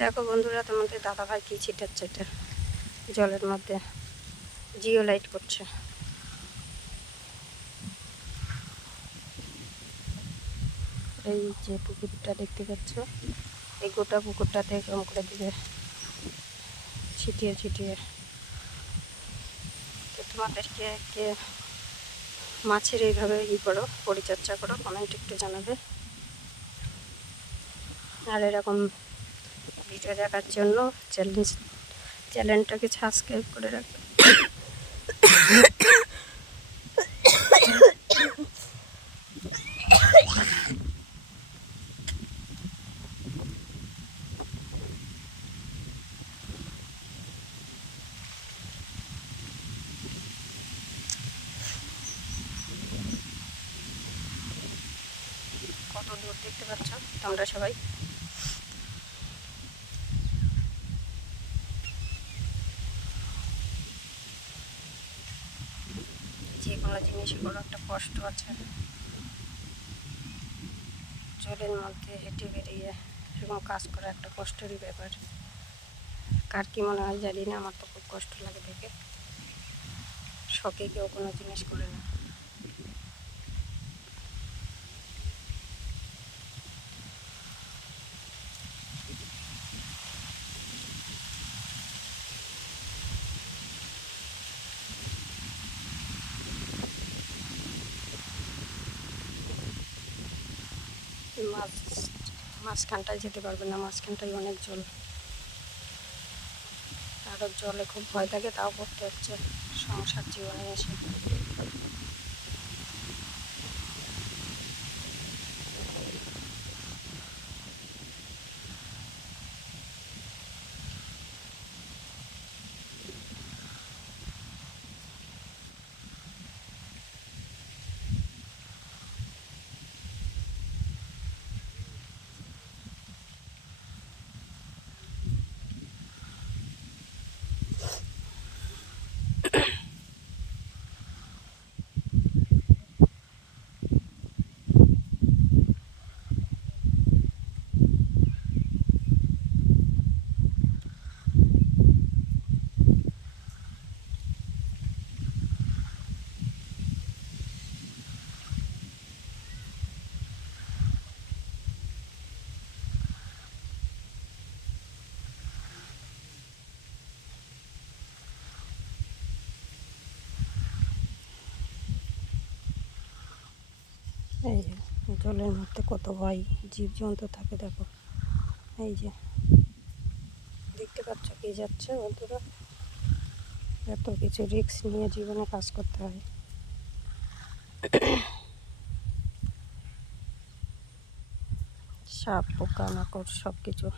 দেখো বন্ধুরা, তোমাদের দাদাভাই কি ছিটাচ্ছে, এটা জলের মধ্যে জিও লাইট করছে। এই যে পুকুরটা দেখতে পাচ্ছ, এই গোটা পুকুরটাতে এরকম করে দিবে ছিটিয়ে ছিটিয়ে। তো তোমাদেরকে কে মাছের এইভাবে করো, পরিচর্যা করো, কমেন্ট একটু জানাবে। আর এরকম ভিডিও দেখার জন্য চ্যানেলটাকে সাবস্ক্রাইব করে রাখবে। কত দূর দেখতে পাচ্ছ তোমরা সবাই। যে কোনো জিনিসের বড় একটা কষ্ট আছে, জলের মধ্যে হেঁটে বেরিয়ে এবং কাজ করা একটা কষ্টেরই ব্যাপার। কার কী মনে হয় জানি না, আমার তো খুব কষ্ট লাগে দেখে। শখে কেউ কোনো জিনিস করে না। মাঝখানটায় যেতে পারবে না, মাঝখানটায় অনেক জল। আরও জলে খুব ভয় থাকে, তাও করতে হচ্ছে সংসার জীবনে এসে। এই যে জলের মধ্যে কত ভয় জীবজন্তু থাকে, দেখো। এই যে দেখতে পাচ্ছ কি যাচ্ছে বন্ধুরা, এত কিছু রিস্ক নিয়ে জীবনে কাজ করতে হয়। সাপ পোকা মাকড় সব কিছু।